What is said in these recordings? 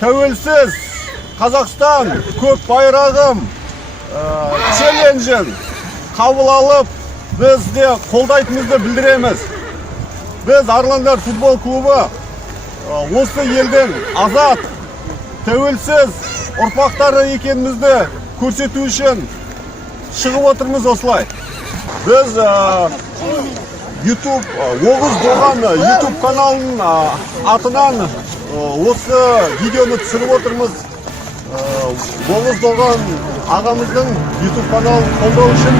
Tövelsiz Қазақстан көк байрағым челленджін қабыл алып, біз де қолдайтынымызды білдіреміз. Біз Арландар футбол клубы осы елдің азат, тәуелсіз ұрпақтары екенімізді көрсету үшін шығып отырмыз осылай. Біз Оғыз Доған YouTube каналының атынан осы видеоны түсіріп отырмыз. Оғыз Доған ағамыздың YouTube каналын қолдау үшін.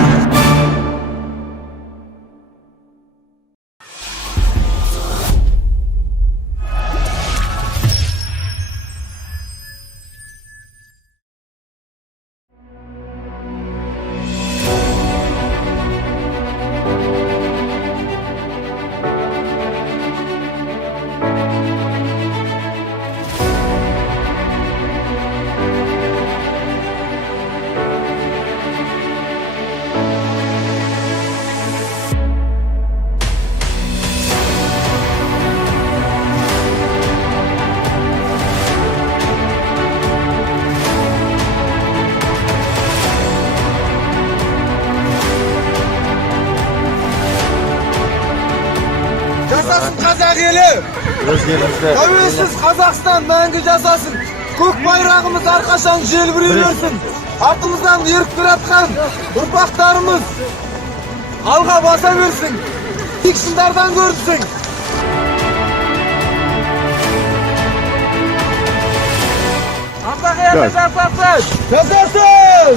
Жасасын қазақ елі! Тәуелсіз Қазақстан мәңгі жасасын! Көк байрағымыз әрқашан желбірей берсін! Артымыздан еріп келе жатқан ұрпақтарымыз алға баса берсін! Биік шыңдардан көрсін! Қазақ елі жасасын! Жасасын!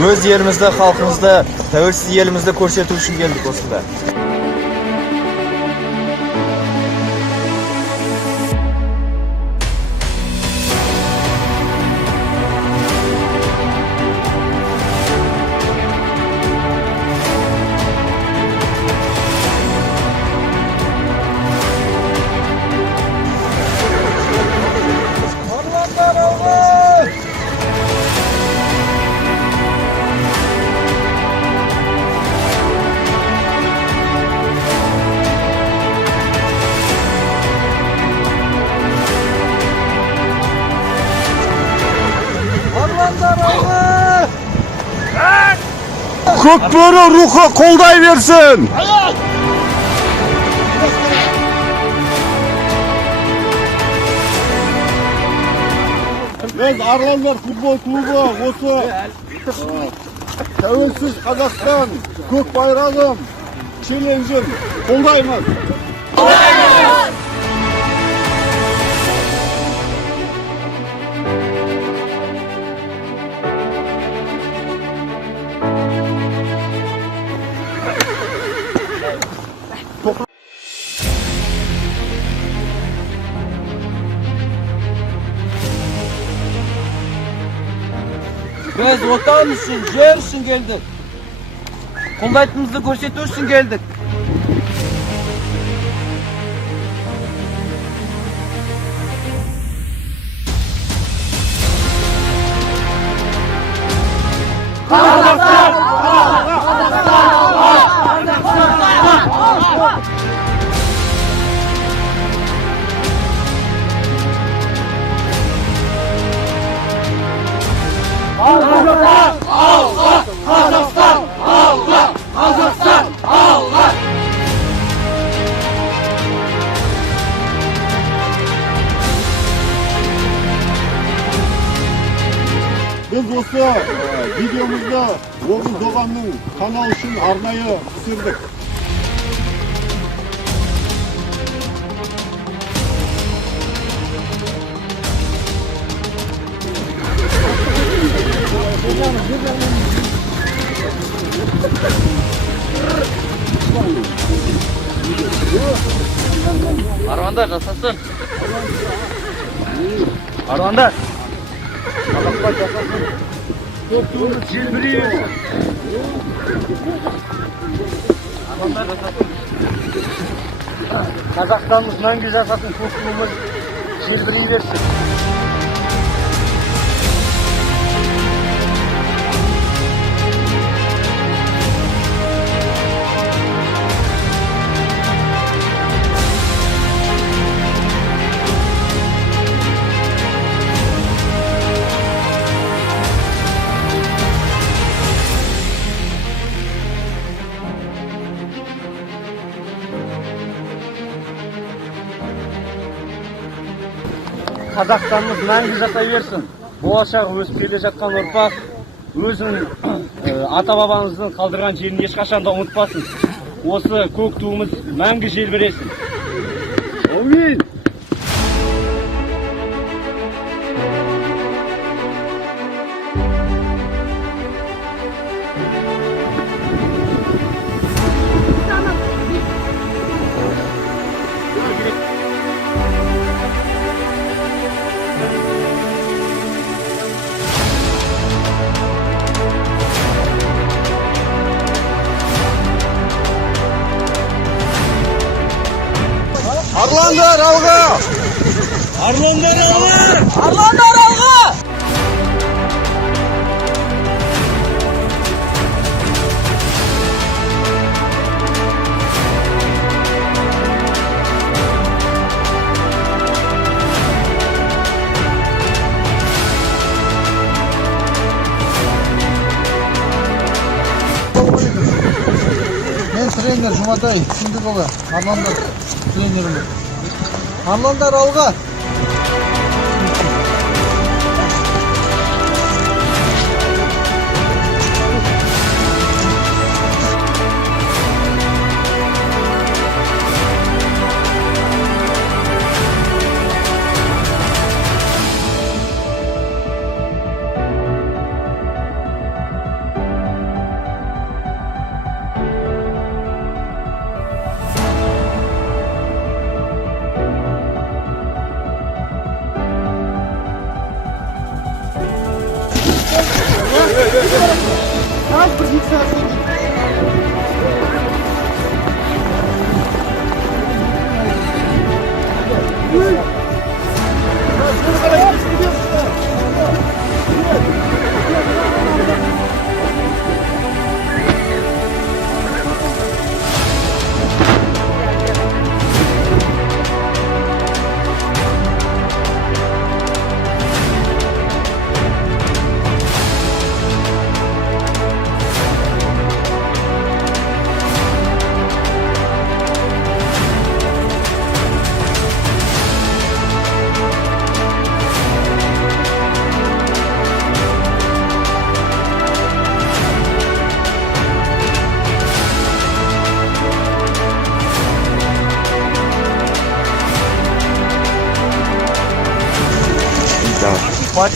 Өз елімізді, халқымызды, тәуелсіз елімізді көрсету үшін келдік осында. Көкбөрі рухы қолдай берсін! Біз Арландар футбол клубы осы тәуелсіз Қазақстан көк байрағым челленджін қолдаймыз. Biz otan için, yer için geldik. Қолдайтынымызды көрсету үшін geldik. Biz осы видеомызды Оғыз Доғанның каналы үшін арнайы түсірдік. Arvanda жасасын. Arvanda. Қазақстан жасасын. Көк туымыз желбірейді. Қазақстанымыз мәңгі жасасын, көк туымыз желбірей берсін. Қазақстанымыз мәңгі жасай берсін. Болашағы өсіп келе жатқан ұрпақ өзінің ата бабамыздың қалдырған жерін ешқашан да ұмытпасын. Осы көк туымыз мәңгі желбіресін. Әумин. Arlanlar alga! Arlanlar alır! Arlanlar algı! Мен тренер Жұматай Сындықұлы, Армандар тренерімін. Армандар алға!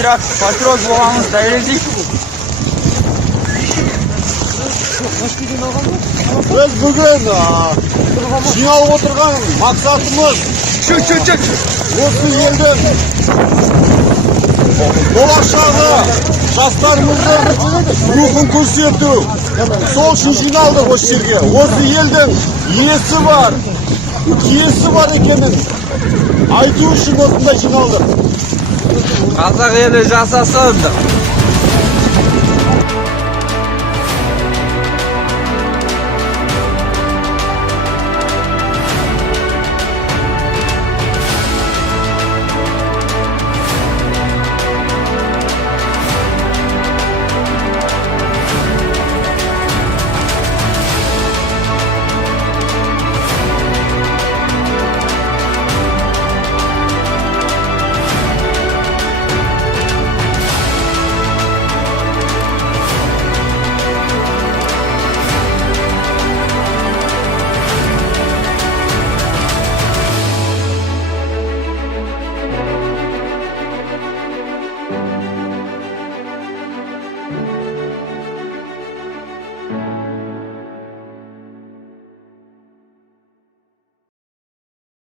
Patriot болғанымыз дәлелдейік. Biz bugün жиналып отырған мақсатымыз осы елдің болашағы жастарымыздың рухын көрсету. Сол үшін жиналдық осы жерге. Осы елдің киесі бар екенін айту үшін осында жиналдық. Қазақ елі жасасын!